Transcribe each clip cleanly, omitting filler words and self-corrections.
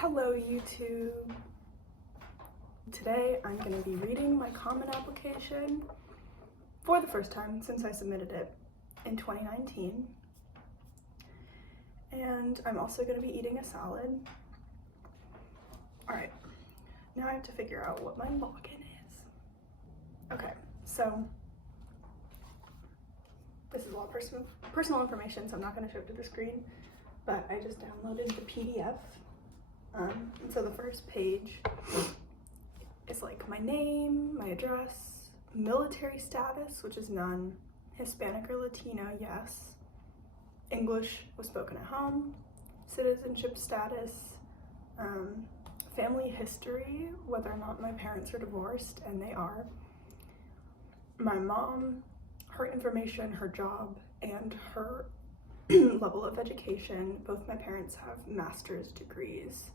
Hello YouTube! Today I'm going to be reading my common application for the first time since I submitted it in 2019. And I'm also going to be eating a salad. Alright, now I have to figure out what my login is. Okay, so this is all personal information, so I'm not going to show it to the screen, but I just downloaded the PDF. And so the first page is like my name, my address, military status, which is none, Hispanic or Latino, yes, English was spoken at home, citizenship status, family history, whether or not my parents are divorced, and they are, my mom, her information, her job, and her level of education. Both my parents have master's degrees.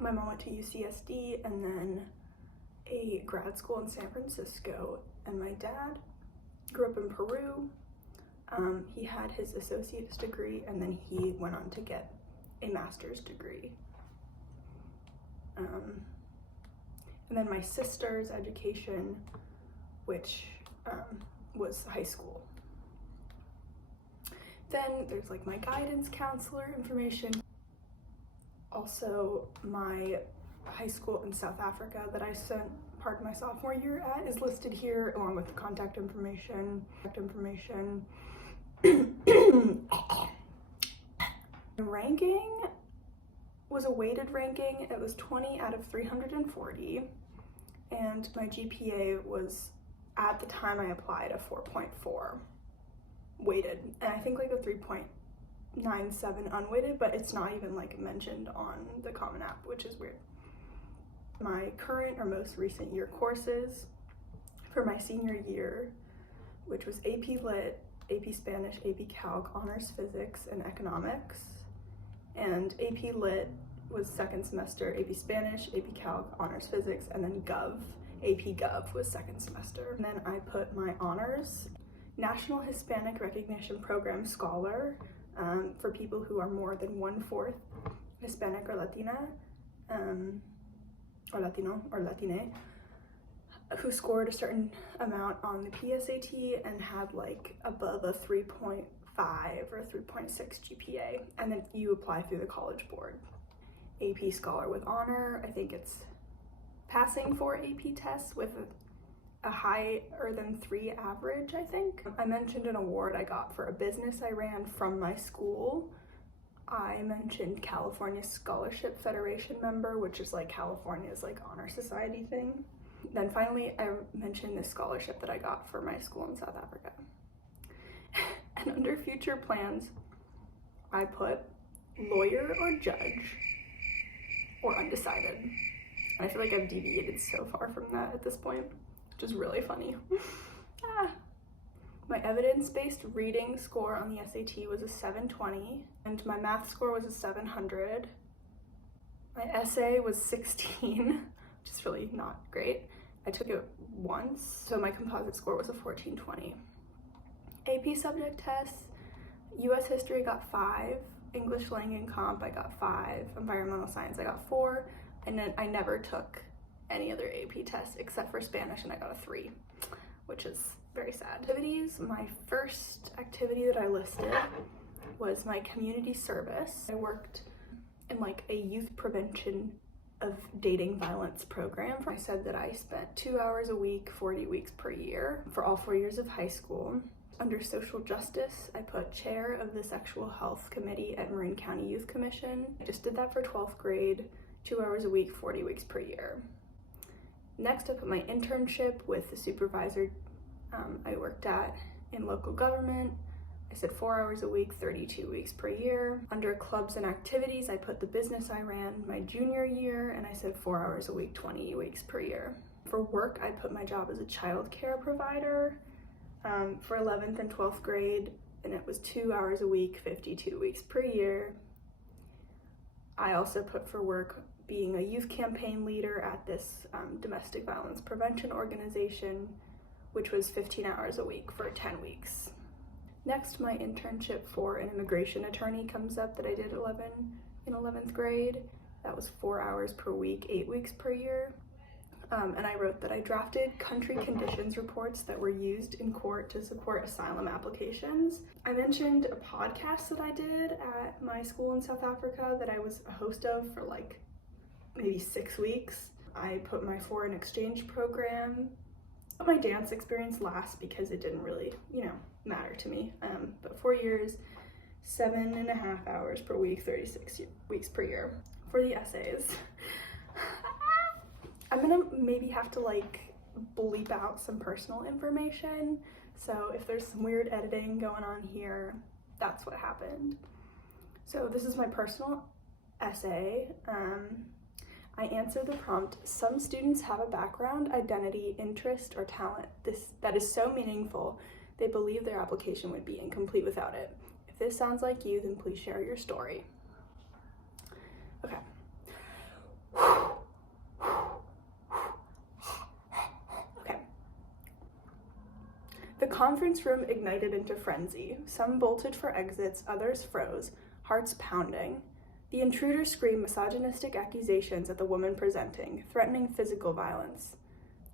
My mom went to UCSD and then a grad school in San Francisco, and my dad grew up in Peru. He had his associate's degree and then he went on to get a master's degree. And then my sister's education, which was high school. Then there's like my guidance counselor information. Also, my high school in South Africa that I spent part of my sophomore year at is listed here, along with the contact information. The ranking was a weighted ranking. It was 20 out of 340, and my GPA was, at the time I applied, a 4.4 weighted, and I think like a 3.97 unweighted, but it's not even like mentioned on the Common App, which is weird. My current or most recent year courses for my senior year, which was AP Lit, AP Spanish, AP Calc, Honors Physics, and Economics. And AP Lit was second semester, AP Spanish, AP Calc, Honors Physics, and then Gov. AP Gov was second semester. And then I put my honors, National Hispanic Recognition Program Scholar, for people who are more than 1/4 Hispanic or Latina, or Latino or Latine, who scored a certain amount on the PSAT and had like above a 3.5 or 3.6 GPA, and then you apply through the College Board. AP Scholar with honor, I think it's passing 4 AP tests with a higher than 3 average, I think. I mentioned an award I got for a business I ran from my school. I mentioned California Scholarship Federation member, which is like California's like honor society thing. Then finally, I mentioned this scholarship that I got for my school in South Africa. And under future plans, I put lawyer or judge or undecided. And I feel like I've deviated so far from that at this point, which is really funny. My evidence-based reading score on the SAT was a 720, and my math score was a 700. My essay was 16, which is really not great. I took it once, so my composite score was a 1420. AP subject tests, US history I got 5, English Lang and Comp I got 5, environmental science I got 4, and then I never took any other AP tests except for Spanish, and I got a 3, which is very sad. Activities, my first activity that I listed was my community service. I worked in like a youth prevention of dating violence program. I said that I spent 2 hours a week, 40 weeks per year for all 4 years of high school. Under social justice, I put chair of the sexual health committee at Marin County Youth Commission. I just did that for 12th grade, 2 hours a week, 40 weeks per year. Next, I put my internship with the supervisor I worked at in local government. I said 4 hours a week, 32 weeks per year. Under clubs and activities, I put the business I ran my junior year, and I said 4 hours a week, 20 weeks per year. For work, I put my job as a child care provider for 11th and 12th grade, and it was 2 hours a week, 52 weeks per year. I also put for work being a youth campaign leader at this domestic violence prevention organization, which was 15 hours a week for 10 weeks. Next, my internship for an immigration attorney comes up that I did in 11th grade. That was 4 hours per week, 8 weeks per year. And I wrote that I drafted country conditions reports that were used in court to support asylum applications. I mentioned a podcast that I did at my school in South Africa that I was a host of for like maybe 6 weeks. I put my foreign exchange program, my dance experience last because it didn't really, matter to me. But 4 years, 7.5 hours per week, 36 weeks per year. For the essays, I'm gonna maybe have to bleep out some personal information. So if there's some weird editing going on here, that's what happened. So this is my personal essay. I answer the prompt, some students have a background, identity, interest, or talent that is so meaningful, they believe their application would be incomplete without it. If this sounds like you, then please share your story. Okay. The conference room ignited into frenzy. Some bolted for exits, others froze, hearts pounding. The intruder screamed misogynistic accusations at the woman presenting, threatening physical violence.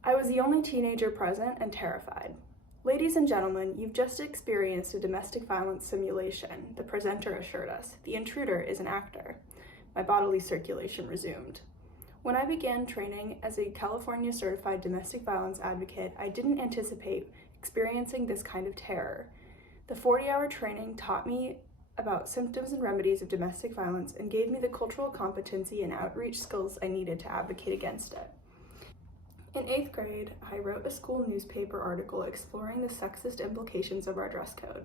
I was the only teenager present and terrified. Ladies and gentlemen, you've just experienced a domestic violence simulation, the presenter assured us. The intruder is an actor. My bodily circulation resumed. When I began training as a California certified domestic violence advocate, I didn't anticipate experiencing this kind of terror. The 40-hour training taught me about symptoms and remedies of domestic violence and gave me the cultural competency and outreach skills I needed to advocate against it. In 8th grade, I wrote a school newspaper article exploring the sexist implications of our dress code.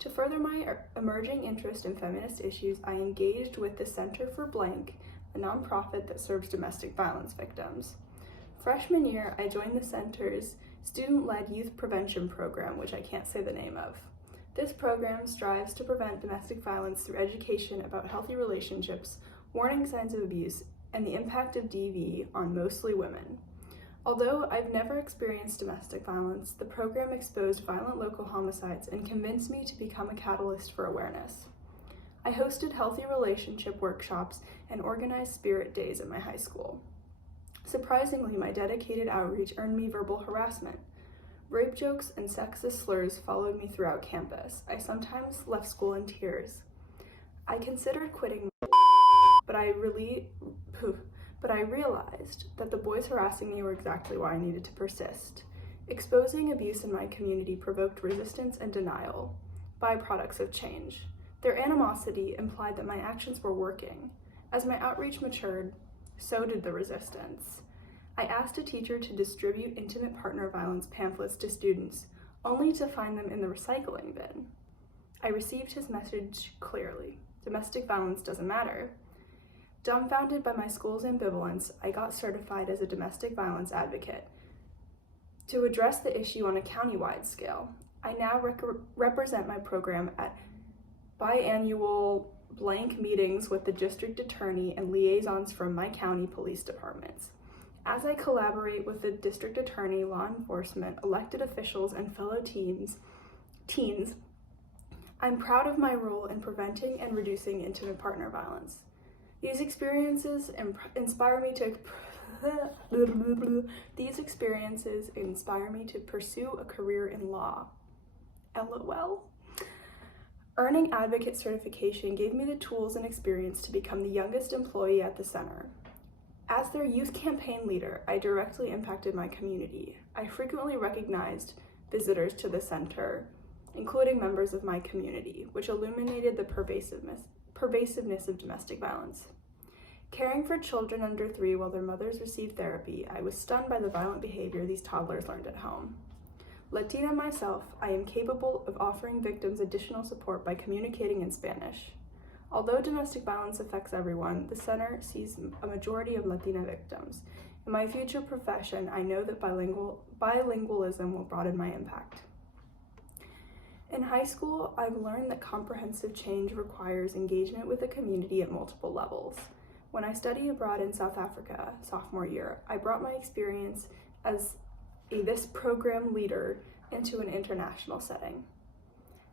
To further my emerging interest in feminist issues, I engaged with the Center for Blank, a nonprofit that serves domestic violence victims. Freshman year, I joined the center's student-led youth prevention program, which I can't say the name of. This program strives to prevent domestic violence through education about healthy relationships, warning signs of abuse, and the impact of DV on mostly women. Although I've never experienced domestic violence, the program exposed violent local homicides and convinced me to become a catalyst for awareness. I hosted healthy relationship workshops and organized spirit days at my high school. Surprisingly, my dedicated outreach earned me verbal harassment. Rape jokes and sexist slurs followed me throughout campus. I sometimes left school in tears. I considered quitting, but I realized that the boys harassing me were exactly why I needed to persist. Exposing abuse in my community provoked resistance and denial, byproducts of change. Their animosity implied that my actions were working. As my outreach matured, so did the resistance. I asked a teacher to distribute intimate partner violence pamphlets to students, only to find them in the recycling bin. I received his message clearly. Domestic violence doesn't matter. Dumbfounded by my school's ambivalence, I got certified as a domestic violence advocate to address the issue on a county-wide scale. I now represent my program at biannual blank meetings with the district attorney and liaisons from my county police departments. As I collaborate with the district attorney, law enforcement, elected officials, and fellow teens, I'm proud of my role in preventing and reducing intimate partner violence. These experiences inspire me to pursue a career in law. LOL. Earning advocate certification gave me the tools and experience to become the youngest employee at the center. As their youth campaign leader, I directly impacted my community. I frequently recognized visitors to the center, including members of my community, which illuminated the pervasiveness of domestic violence. Caring for children under 3 while their mothers received therapy, I was stunned by the violent behavior these toddlers learned at home. Latina myself, I am capable of offering victims additional support by communicating in Spanish. Although domestic violence affects everyone, the center sees a majority of Latina victims. In my future profession, I know that bilingualism will broaden my impact. In high school, I've learned that comprehensive change requires engagement with the community at multiple levels. When I studied abroad in South Africa, sophomore year, I brought my experience as this program leader into an international setting.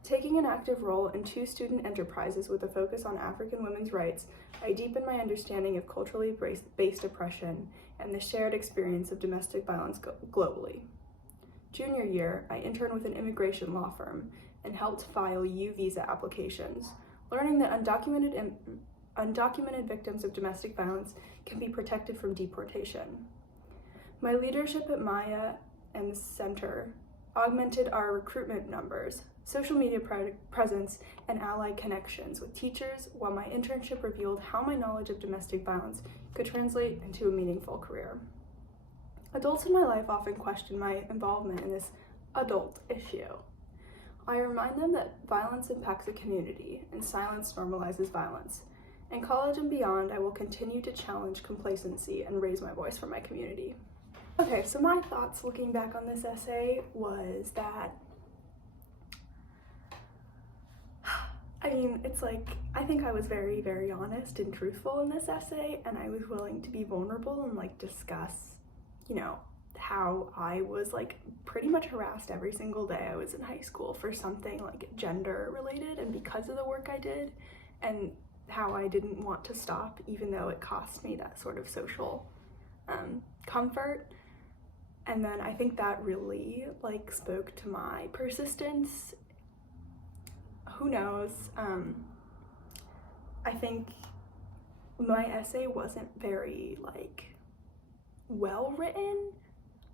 Taking an active role in 2 student enterprises with a focus on African women's rights, I deepened my understanding of culturally based oppression and the shared experience of domestic violence globally. Junior year, I interned with an immigration law firm and helped file U visa applications, learning that undocumented victims of domestic violence can be protected from deportation. My leadership at Maya and the center augmented our recruitment numbers, social media presence, and allied connections with teachers, while my internship revealed how my knowledge of domestic violence could translate into a meaningful career. Adults in my life often question my involvement in this adult issue. I remind them that violence impacts a community and silence normalizes violence. In college and beyond, I will continue to challenge complacency and raise my voice for my community. Okay, so my thoughts looking back on this essay was that, I think I was very, very honest and truthful in this essay, and I was willing to be vulnerable and discuss, how I was pretty much harassed every single day I was in high school for something gender related, and because of the work I did, and how I didn't want to stop even though it cost me that sort of social comfort. And then I think that really spoke to my persistence. Who knows? I think my essay wasn't very well written.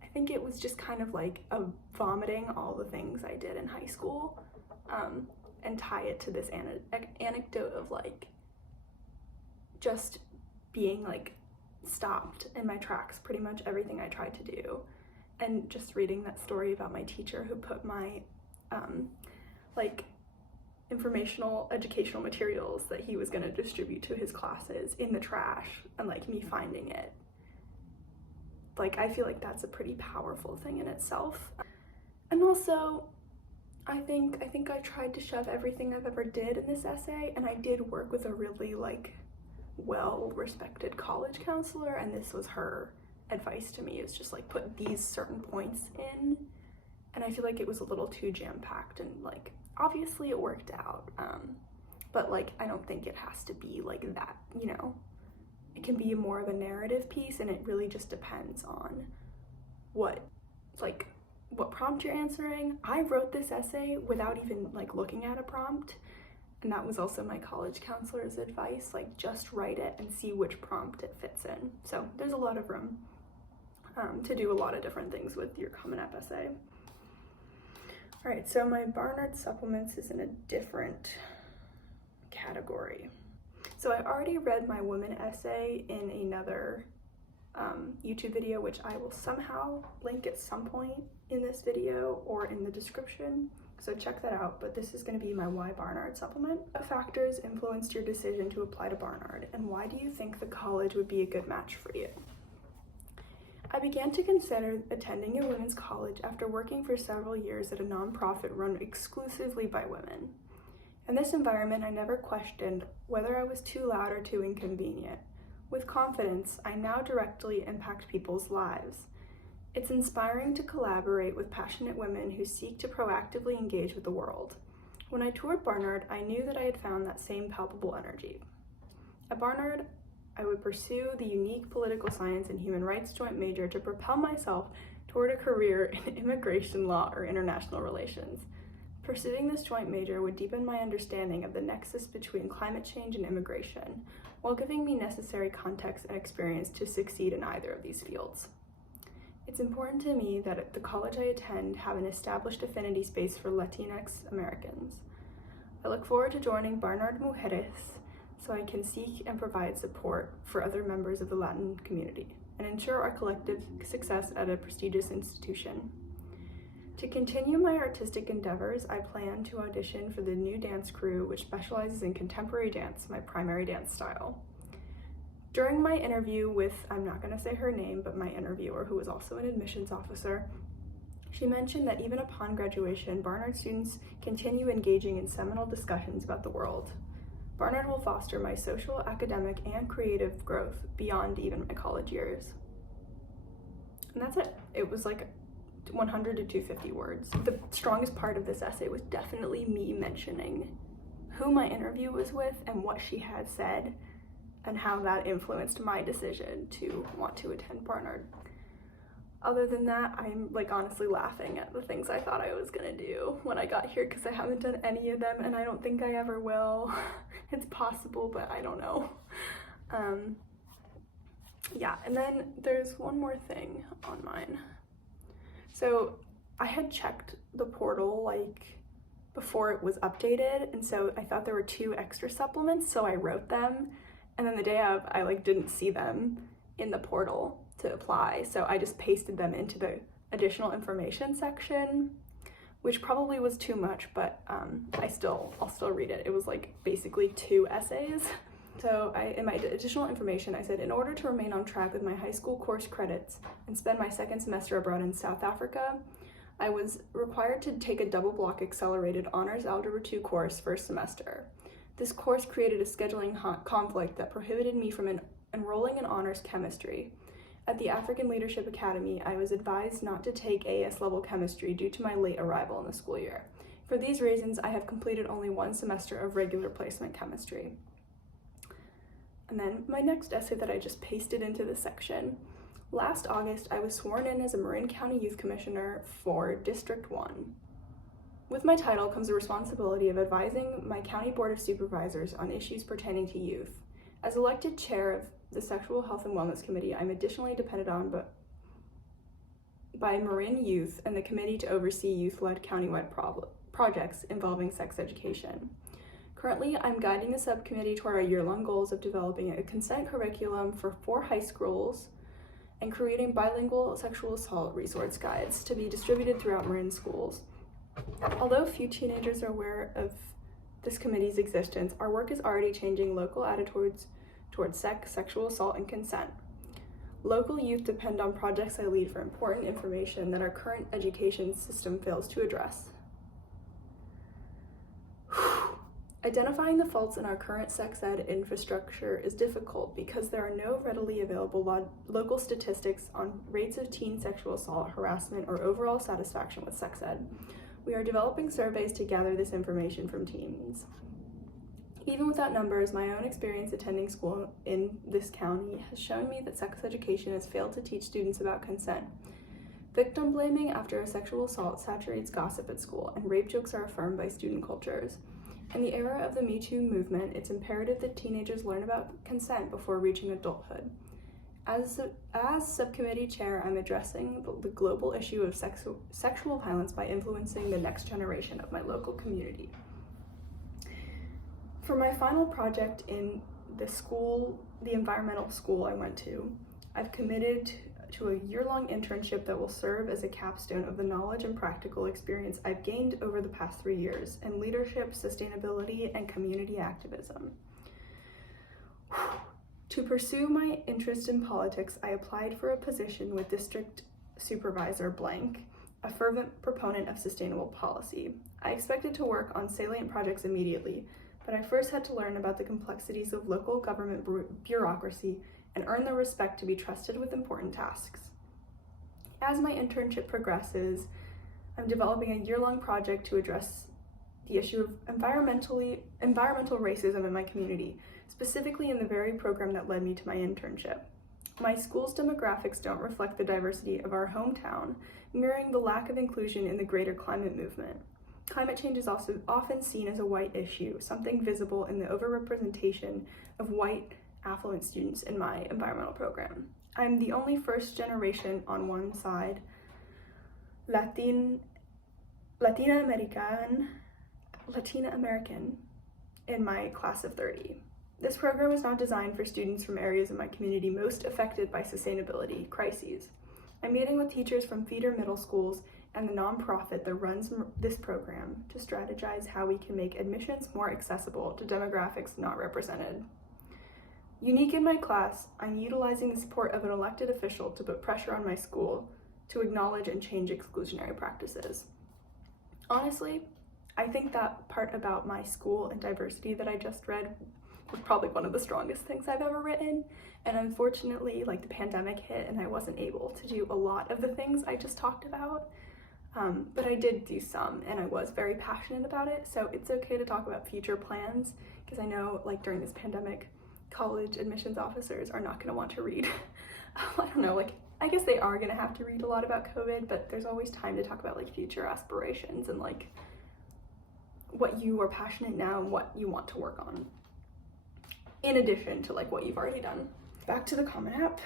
I think it was just kind of a vomiting all the things I did in high school, and tie it to this anecdote of just being stopped in my tracks pretty much everything I tried to do, and just reading that story about my teacher who put my informational educational materials that he was going to distribute to his classes in the trash, and me finding it. I feel that's a pretty powerful thing in itself. And also, I think I tried to shove everything I've ever did in this essay, and I did work with a really well-respected college counselor, and this was her advice to me, is just put these certain points in, and I feel it was a little too jam-packed, and obviously it worked out, but I don't think it has to be that, It can be more of a narrative piece, and it really just depends on what prompt you're answering. I wrote this essay without even looking at a prompt, and that was also my college counselor's advice, just write it and see which prompt it fits in. So there's a lot of room to do a lot of different things with your Common App essay. All right, so my Barnard Supplements is in a different category. So I already read my women essay in another YouTube video, which I will somehow link at some point in this video or in the description, so check that out. But this is going to be my Why Barnard supplement. What factors influenced your decision to apply to Barnard, and why do you think the college would be a good match for you? I began to consider attending a women's college after working for several years at a nonprofit run exclusively by women. In this environment, I never questioned whether I was too loud or too inconvenient. With confidence, I now directly impact people's lives. It's inspiring to collaborate with passionate women who seek to proactively engage with the world. When I toured Barnard, I knew that I had found that same palpable energy. At Barnard, I would pursue the unique political science and human rights joint major to propel myself toward a career in immigration law or international relations. Pursuing this joint major would deepen my understanding of the nexus between climate change and immigration, while giving me necessary context and experience to succeed in either of these fields. It's important to me that at the college I attend have an established affinity space for Latinx Americans. I look forward to joining Barnard Mujeres so I can seek and provide support for other members of the Latin community and ensure our collective success at a prestigious institution. To continue my artistic endeavors, I plan to audition for the new dance crew, which specializes in contemporary dance, my primary dance style. During my interview with, I'm not going to say her name, but my interviewer, who was also an admissions officer, she mentioned that even upon graduation, Barnard students continue engaging in seminal discussions about the world. Barnard will foster my social, academic, and creative growth beyond even my college years. And that's it. It was 100 to 250 words. The strongest part of this essay was definitely me mentioning who my interview was with and what she had said and how that influenced my decision to want to attend Barnard. Other than that, I'm like honestly laughing at the things I thought I was gonna do when I got here because I haven't done any of them and I don't think I ever will. It's possible, but I don't know. Yeah, and then there's one more thing on mine. So I had checked the portal like before it was updated, and so I thought there were 2 extra supplements, so I wrote them, and then the day of I like didn't see them in the portal to apply, so I just pasted them into the additional information section, which probably was too much, but I'll still read it. It was like basically 2 essays. So in my additional information, I said, in order to remain on track with my high school course credits and spend my 2nd semester abroad in South Africa, I was required to take a double block accelerated honors algebra 2 course first semester. This course created a scheduling conflict that prohibited me from enrolling in honors chemistry. At the African Leadership Academy, I was advised not to take AS level chemistry due to my late arrival in the school year. For these reasons, I have completed only 1 semester of regular placement chemistry. And then my next essay that I just pasted into this section. Last August, I was sworn in as a Marin County Youth Commissioner for District 1. With my title comes the responsibility of advising my County Board of Supervisors on issues pertaining to youth. As elected chair of the Sexual Health and Wellness Committee, I'm additionally depended on by Marin Youth and the committee to oversee youth-led countywide projects involving sex education. Currently, I'm guiding the subcommittee toward our year-long goals of developing a consent curriculum for 4 high schools and creating bilingual sexual assault resource guides to be distributed throughout Marin schools. Although few teenagers are aware of this committee's existence, our work is already changing local attitudes towards sex, sexual assault, and consent. Local youth depend on projects I lead for important information that our current education system fails to address. Identifying the faults in our current sex ed infrastructure is difficult because there are no readily available local statistics on rates of teen sexual assault, harassment, or overall satisfaction with sex ed. We are developing surveys to gather this information from teens. Even without numbers, my own experience attending school in this county has shown me that sex education has failed to teach students about consent. Victim blaming after a sexual assault saturates gossip at school, and rape jokes are affirmed by student cultures. In the era of the Me Too movement, it's imperative that teenagers learn about consent before reaching adulthood. As subcommittee chair, I'm addressing the global issue of sexual violence by influencing the next generation of my local community. For my final project in the environmental school I went to, I've committed to a year-long internship that will serve as a capstone of the knowledge and practical experience I've gained over the past 3 years in leadership, sustainability, and community activism. To pursue my interest in politics, I applied for a position with District Supervisor blank, a fervent proponent of sustainable policy. I expected to work on salient projects immediately, but I first had to learn about the complexities of local government bureaucracy and earn the respect to be trusted with important tasks. As my internship progresses, I'm developing a year-long project to address the issue of environmental racism in my community, specifically in the very program that led me to my internship. My school's demographics don't reflect the diversity of our hometown, mirroring the lack of inclusion in the greater climate movement. Climate change is also often seen as a white issue, something visible in the overrepresentation of white affluent students in my environmental program. I'm the only first generation on one side Latina American in my class of 30. This program is not designed for students from areas of my community most affected by sustainability crises. I'm meeting with teachers from feeder middle schools and the nonprofit that runs this program to strategize how we can make admissions more accessible to demographics not represented. Unique in my class, I'm utilizing the support of an elected official to put pressure on my school to acknowledge and change exclusionary practices. Honestly, I think that part about my school and diversity that I just read was probably one of the strongest things I've ever written. And unfortunately, like, the pandemic hit and I wasn't able to do a lot of the things I just talked about. But I did do some, and I was very passionate about it. So it's okay to talk about future plans, because I know, like, during this pandemic, college admissions officers are not going to want to read. I don't know, like, I guess they are going to have to read a lot about COVID, but there's always time to talk about, like, future aspirations and, like, what you are passionate now and what you want to work on, in addition to, like, what you've already done. Back to the Common App.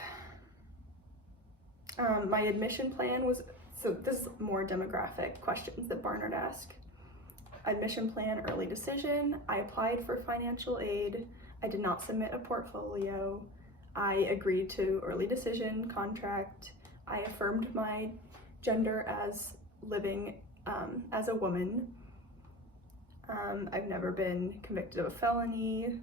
My admission plan was, so this is more demographic questions that Barnard asked. Admission plan, early decision. I applied for financial aid. I did not submit a portfolio. I agreed to early decision contract. I affirmed my gender as living as a woman. I've never been convicted of a felony.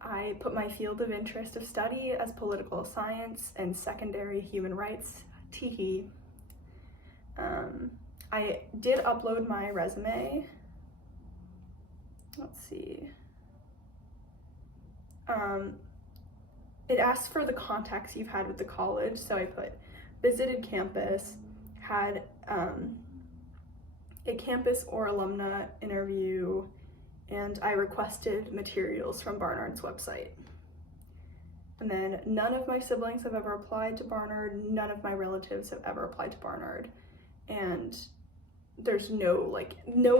I put my field of interest of study as political science and secondary human rights. Teehee. I did upload my resume. Let's see. It asks for the contacts you've had with the college, so I put visited campus, had a campus or alumna interview, and I requested materials from Barnard's website. And then none of my siblings have ever applied to Barnard, none of my relatives have ever applied to Barnard, and there's no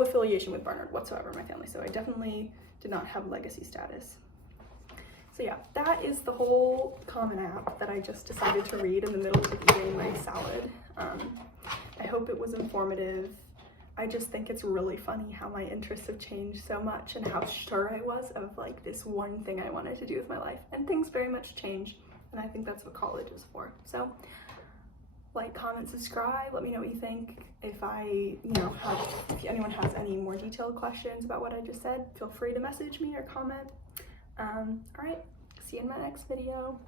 affiliation with Barnard whatsoever in my family, so I definitely did not have legacy status. So yeah, that is the whole Common App that I just decided to read in the middle of eating my salad. I hope it was informative. I just think it's really funny how my interests have changed so much and how sure I was of, like, this one thing I wanted to do with my life. And things very much change, and I think that's what college is for. So like, comment, subscribe, let me know what you think. If if anyone has any more detailed questions about what I just said, feel free to message me or comment. All right, see you in my next video.